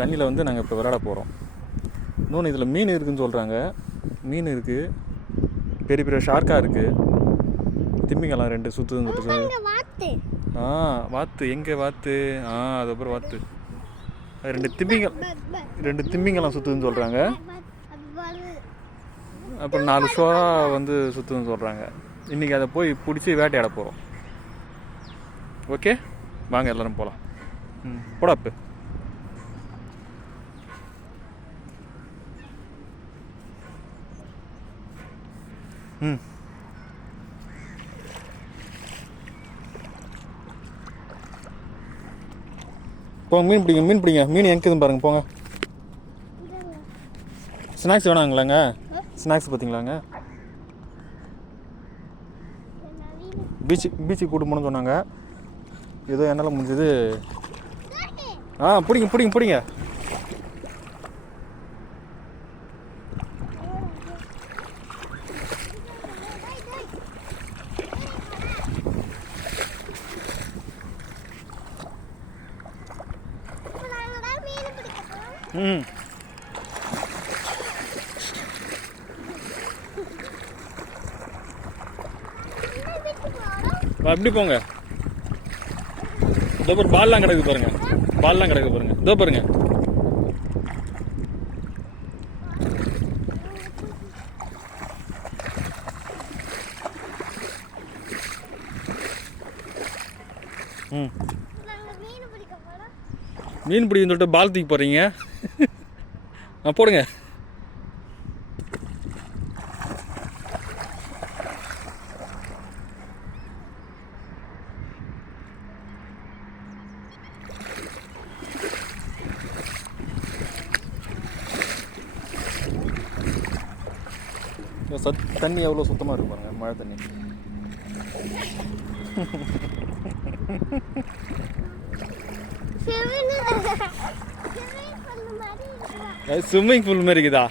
தண்ணியில் வந்து நாங்கள் இப்போ விளையாட போகிறோம். இன்னொன்று இதில் மீன் இருக்குதுன்னு சொல்கிறாங்க. மீன் இருக்குது, பெரிய பெரிய ஷார்க்காக இருக்குது, திமிங்கலம் 2 சுற்றுதுன்னு சொல்லிட்டு. வாத்து எங்கே வாத்து? அதுக்கப்புறம் வாத்து 2 திமிங்கலம் சுற்றுதுன்னு சொல்கிறாங்க. அப்புறம் 4 ஷோரா வந்து சுற்றுதுன்னு சொல்கிறாங்க. இன்றைக்கி அதை போய் பிடிச்சி வேட்டையாட போகிறோம். ஓகே, வாங்க எல்லோரும் போகலாம். போடாப்பு. போங்க, மீன் பிடிங்க. மீன் எங்கேதுன்னு பாருங்கள், போங்க. ஸ்நாக்ஸ் வேணாங்களாங்க? ஸ்நாக்ஸ் பார்த்தீங்களாங்க? பீச்சுக்கு கூட்டு போகணும்னு சொன்னாங்க. ஏதோ என்னால் முடிஞ்சது. பிடிங்க. அப்படி போங்க. இதோ பாரு, பால்லாம் கிடக்கு பாருங்க. இதோ பாருங்க. மீன் பிடிக்குன்னு சொல்லிட்டு பால் தூக்கி போறீங்க. போடுங்க. தண்ணி எவ்வளோ சுத்தமாக இருக்கு பாருங்க, மழை தண்ணி. ஸ்விம்மிங் பூல் மாதிரி இருக்குதா?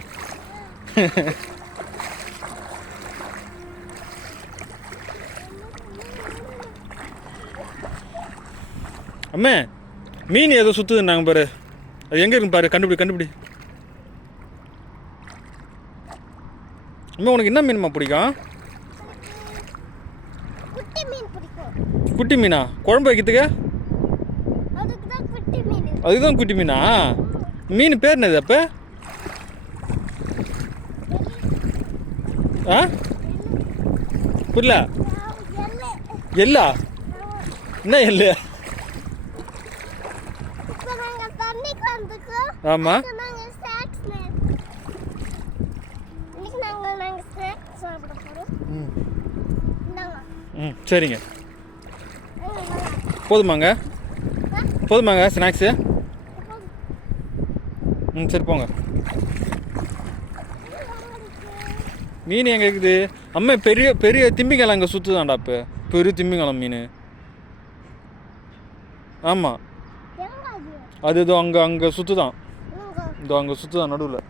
அம்மே, மீன் ஏதோ சுத்துதுன்னாங்க பாரு. அது எங்கே இருக்கு பாரு, கண்டுபிடி. அம்மா, உனக்கு என்ன மீன்மா பிடிக்கும்? குட்டி மீனா? குழம்பு வைக்கிறதுக்கு அதுதான் குட்டி மீனா? மீன் பேர் என்னது அப்ப? புரியல. எல்லா? என்ன எல்லு? ஆமா, சரிங்க. போதுமாங்க ஸ்நாக்ஸு? சரி போங்க. மீன் எங்கே இருக்குது? அம்மா, பெரிய திமிங்கலம் அங்கே சுற்றுதான்டா. இப்போ பெரிய திமிங்கலம் மீன். ஆமாம், அது இதோ அங்கே சுற்றுதான். இதோ அங்கே சுற்றுதான் நடுவில்.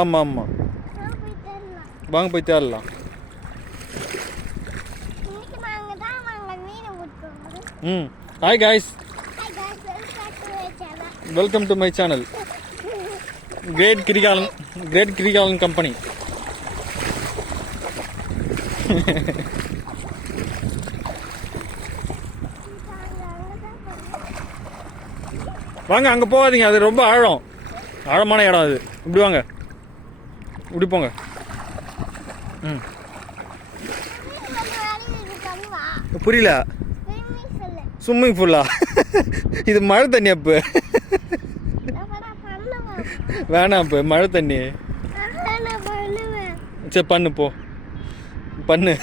ஆமாம், வாங்க போய் தேடலாம். Hi guys, welcome to my channel. Great Kirikalan company. வாங்க, அங்கே போகாதீங்க, அது ரொம்ப ஆழமான இடம் அது. இப்படி வாங்க, இப்படி போங்க. புரியல. ஸ்விம்மிங் பூலா? இது மழை தண்ணி. அப்போ வேணாம், இப்போ மழை தண்ணி. சரி, பண்ணு. பண்ணு.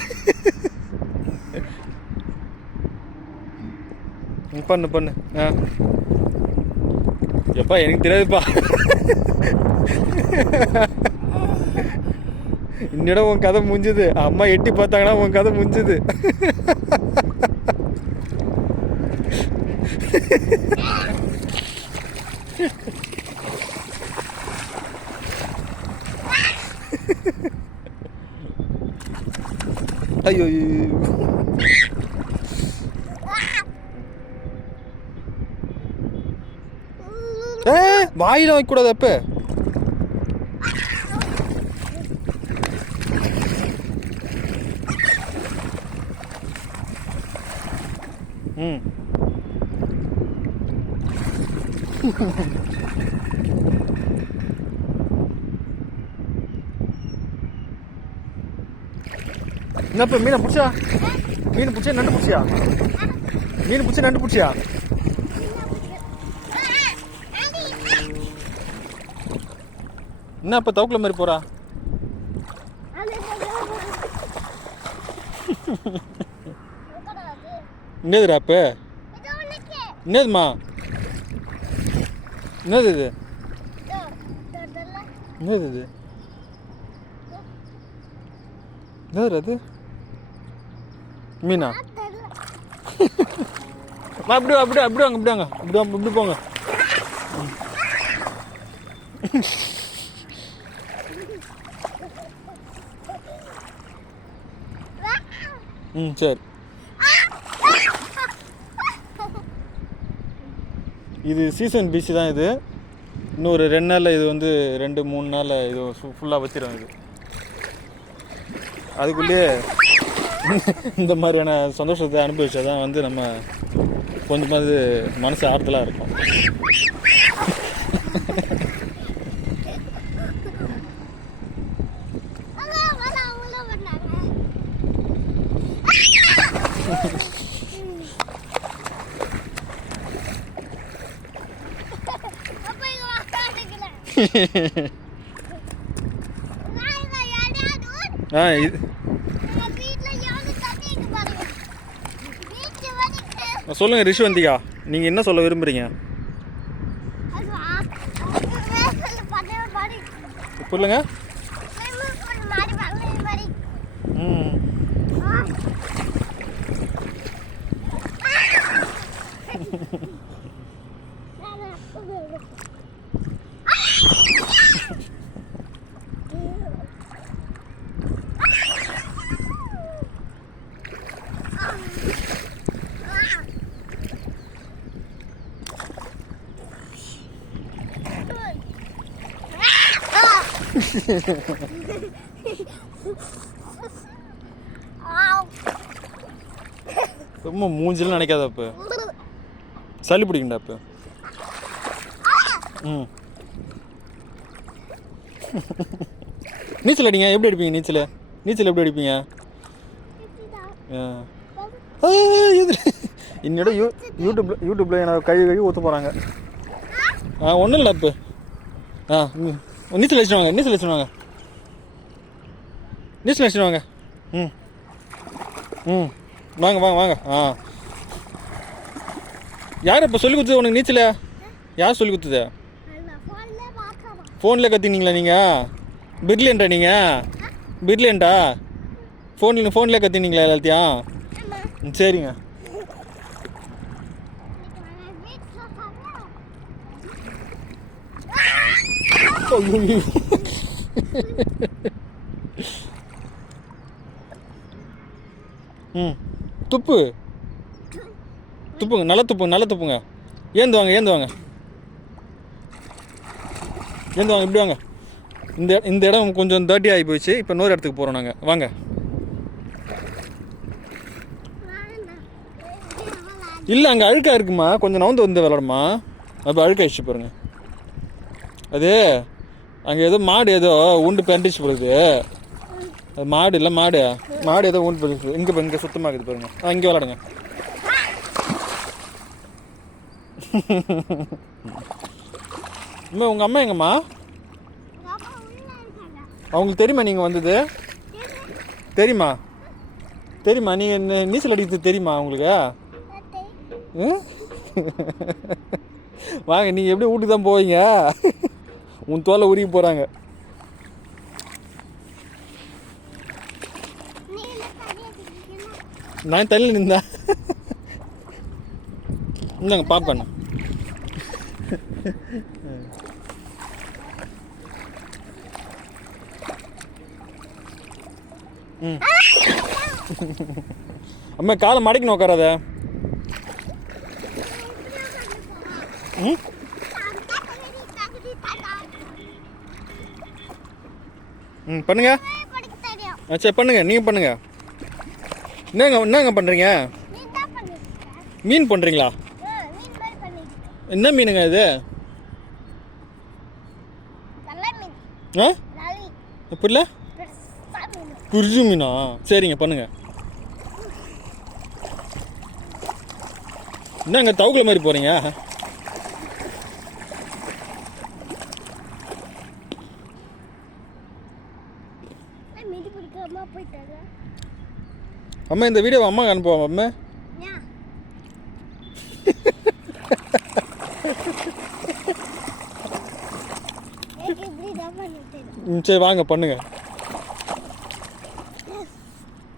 எப்பா, எனக்கு தெரியாதுப்பா. இன்னிடம் உன் கதை முடிஞ்சுது. அம்மா எட்டி பார்த்தாங்கன்னா உன் கதை முடிஞ்சுது. ஐயோ, வாயில வைக்கக்கூடாது அப்போ. ம் என்னப்பா மீனை பிடிச்சா? மீன் பிடிச்சா நண்டு பிடிச்சியா? மீன் பிடிச்சா நண்டு பிடிச்சியா? என்ன அப்போ தவுக்குல மாதிரி போறா? என்னதுடா அப்போ? என்னதுமா? என்னது இது? என்னது இது? என்னது அது? மீனா? அப்படியே அப்படியே அப்படியே வாங்க, இப்படி வாங்க, இப்படி போங்க. ம் சரி. இது சீசன் பிசி தான் இது. இன்னும் ஒரு 2 நாளில் இது வந்து 2-3 நாளில் இது ஃபுல்லாக வச்சிடும். இது அதுக்குள்ளேயே இந்த மாதிரியான சந்தோஷத்தை அனுபவிச்சா தான் வந்து நம்ம கொஞ்சமாவது மனசு ஆறுதலாக இருக்கும். சொல்லுங்க ரிஷ்வந்திகா, நீங்க என்ன சொல்ல விரும்புறீங்க? சொல்லுங்க. ரொம்ப மூஞ்சிலாம் நினைக்காத அப்போ, சளி பிடிக்குண்டா அப்போ. ம் நீச்சல் அடிங்க. எப்படி அடிப்பீங்க நீச்சல்? நீச்சல் எப்படி அடிப்பீங்க? என்னோட யூடியூப்பில் எனக்கு கழுவி ஊற்ற போகிறாங்க. ஒன்றும் இல்லை இப்போ. நீச்சல் அடிச்சுட்டு வாங்க, நீச்சல் அடிச்சுட்டு வாங்க, நீச்சல் அடிச்சுட்டு வாங்க. ம் ம் வாங்க வாங்க வாங்க. யார் இப்போ சொல்லி கொடுத்தது உனக்கு நீச்சல்? யார் சொல்லி கொடுத்தது? ஃபோனில் கற்றுனீங்களா நீங்கள்? பிரில்லியண்டா நீங்கள்? பிரில்லியண்டா? ஃபோனில் கற்றுனீங்களா எல்லாத்தையும்? சரிங்க. ம் துப்புங்க, நல்லா துப்புங்க. ஏந்து வாங்க, இப்படி வாங்க. இந்த இடம் கொஞ்சம் டர்ட்டி ஆகி போயிடுச்சு. இப்போ இன்னொரு இடத்துக்கு போகிறோம் நாங்கள். வாங்க. இல்லை, அங்கே அழுக்காக இருக்குமா, கொஞ்சம் நவுந்து வந்து விளாடுமா. அப்போ அழுக்காயிடுச்சு பாருங்க. அது அங்கே ஏதோ மாடு ஏதோ உண்டு பெரண்டிச்சு போடுது. அது மாடு இல்லை, மாடு ஏதோ உண்டு பெருது. இங்கே சுத்தமாக இருக்குது பாருங்க. இங்கே விளாடுங்க. அம்மா, உங்கள் அம்மா எங்கம்மா? அவங்களுக்கு தெரியுமா நீங்கள் வந்தது? தெரியுமா? நீங்கள் நீச்சல் அடிக்கிறது தெரியுமா உங்களுக்கு? வாங்க, நீங்கள் எப்படி வீட்டுக்கு தான் போவீங்க? உன் தோலை உருகி போகிறாங்க. நான் தள்ளி நின்றேன். இந்தாங்க பாப்கார்ன். ம் அம்மா, காலை மடக்கணும், உட்காராத. ம் ம் பண்ணுங்க. சரி பண்ணுங்க, நீங்கள் பண்ணுங்க. என்னங்க பண்ணுறீங்க? மீன் பண்ணுறீங்களா? என்ன மீனுங்க இது? ஆ எப்படில குருஜு மீனா? சரிங்க பண்ணுங்க. என்னங்க தவுக்குல மாதிரி போகிறீங்க? அம்மா இந்த வீடியோ அம்மாவுக்கு அனுப்புவோம். அம்மா ம் சரி வாங்க பண்ணுங்க.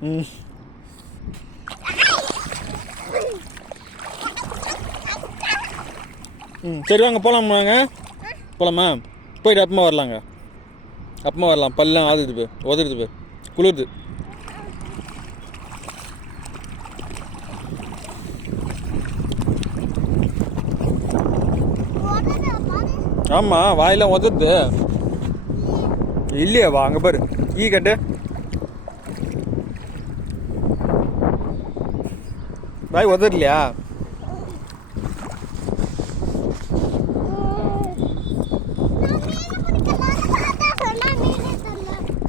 ம் ம் சரி வாங்க போகலாமாங்க? போகலாமா? போயிட்டு அப்பமா வரலாங்க. அப்பமா வரலாம். பல்லாம் ஆதுது போய் உதருது போய் குளிருது. ஆமாம் வாயெல்லாம் உதருது. இல்லையா வா அங்கே பாரு ஈ கட்டு. வாய் உதறலையா?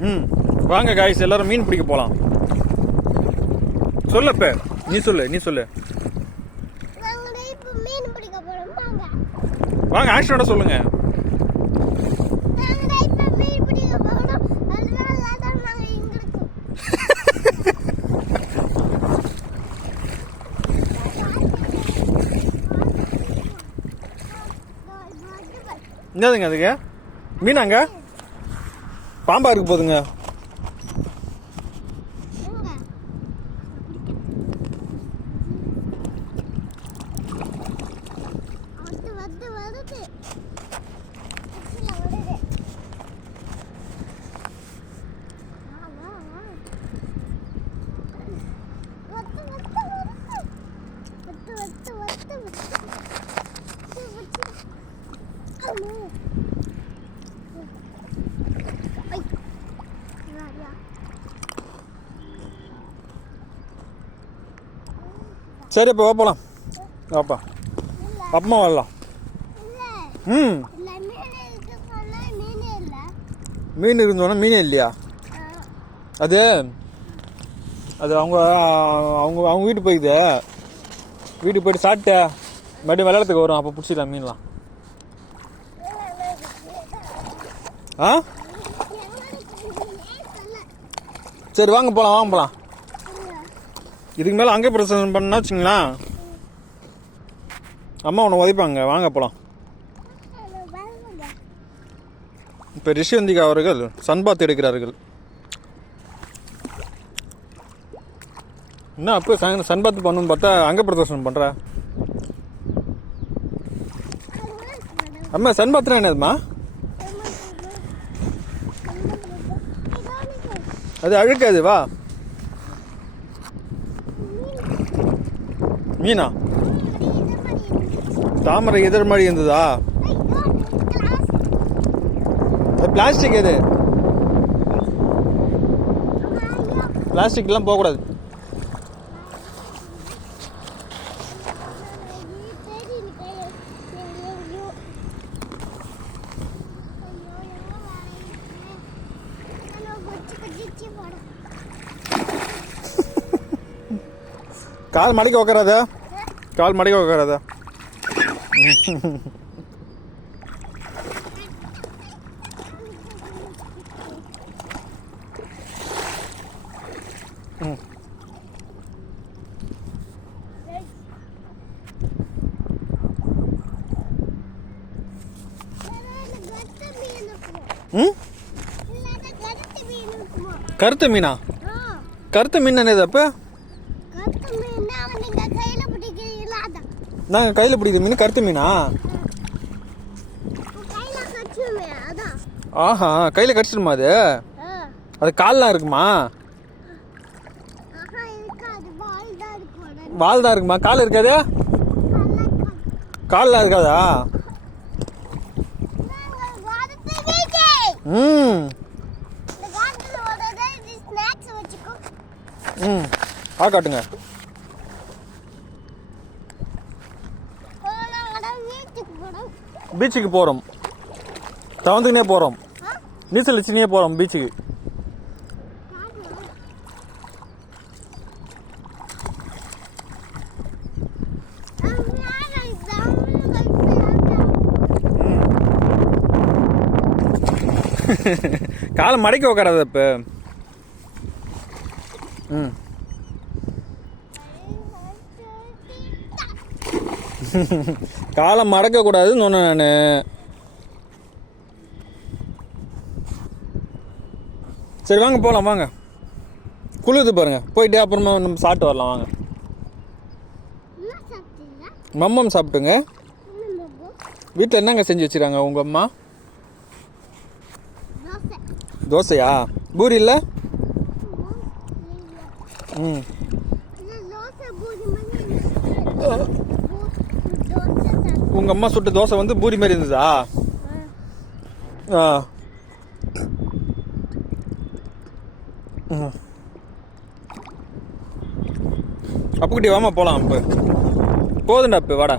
ம் வாங்க காய்ஸ் எல்லாரும் மீன் பிடிக்க போகலாம். சொல்லு இப்போ நீ சொல்லு. வாங்க ஆக்ஷனோட சொல்லுங்க. என்னதுங்க அதுக்கு? மீனாங்க? பாம்பா இருக்கு போதுங்க. சரி இப்போ போகலாம். வாப்பா அப்பமா வரலாம். ம் மீன் இருந்தோன்னா மீனே இல்லையா? அது அது அவங்க அவங்க அவங்க வீட்டுக்கு போய்க்குது. வீட்டுக்கு போய்ட்டு சாப்பிட்டு மறுபடியும் விளையாடுறதுக்கு வரும். அப்போ பிடிச்சிடலாம் மீன்லாம். ஆ சரி வாங்க போகலாம். இதுக்கு மேலே அங்கே பிரச்சனை பண்ணா வச்சுங்களா அம்மா உன்னை உதைப்பாங்க. வாங்க போகலாம். இப்போ ரிஷிவந்திகா அவர்கள் சன்பாத் எடுக்கிறார்கள். என்ன அப்போ சன்பாத் பண்ணணும்னு பார்த்தா அங்கே பிரதர்ஷனம் பண்ணுற. அம்மா சன்பாத்னா என்னதுமா? அது அழுக்காது. வா மீனா தாமரை எதிர் மாதிரி இருந்ததா? பிளாஸ்டிக். எது பிளாஸ்டிக்லாம் போகக்கூடாது. கால் மடக்கி உக்காராத. கருத்து மீனா? கருத்து மீன் என்னது? அப்போ நாங்கள் கையில் பிடிக்கிற மீன் கருத்து மீனா? ஆஹா கையில் கடிச்சிடுமா? அது கால்லாம் இருக்குமா? வால் தான் இருக்குமா? கால் இருக்காது? கால்லாம் இருக்காதா? ம் காட்டுங்க. பீச்சுக்கு போகிறோம். தவந்துக்கினே போகிறோம். நீச்சல் அடிச்சுனே போகிறோம் பீச்சுக்கு. காலை மடக்கி உக்காராத இப்போ. ம் காலை மடக்கக்கூடாதுன்னு சொன்னேன் நான். சரி வாங்க போகலாம் வாங்க. குளிருது பாருங்க. போயிட்டு அப்புறமா நம்ம சாப்பிட்டு வரலாம் வாங்க. மம்மம் சாப்பிட்டுங்க. வீட்டில் என்னங்க செஞ்சு வச்சுருக்காங்க உங்கள் அம்மா? தோசையா? பூரி இல்லை? ம் உங்கள் அம்மா சுட்ட தோசை வந்து பூரி மாதிரி இருந்ததா? ஆ அப்புக்கிட்டே வாமா போகலாம். இப்போ போதுண்டா இப்போ வாடா.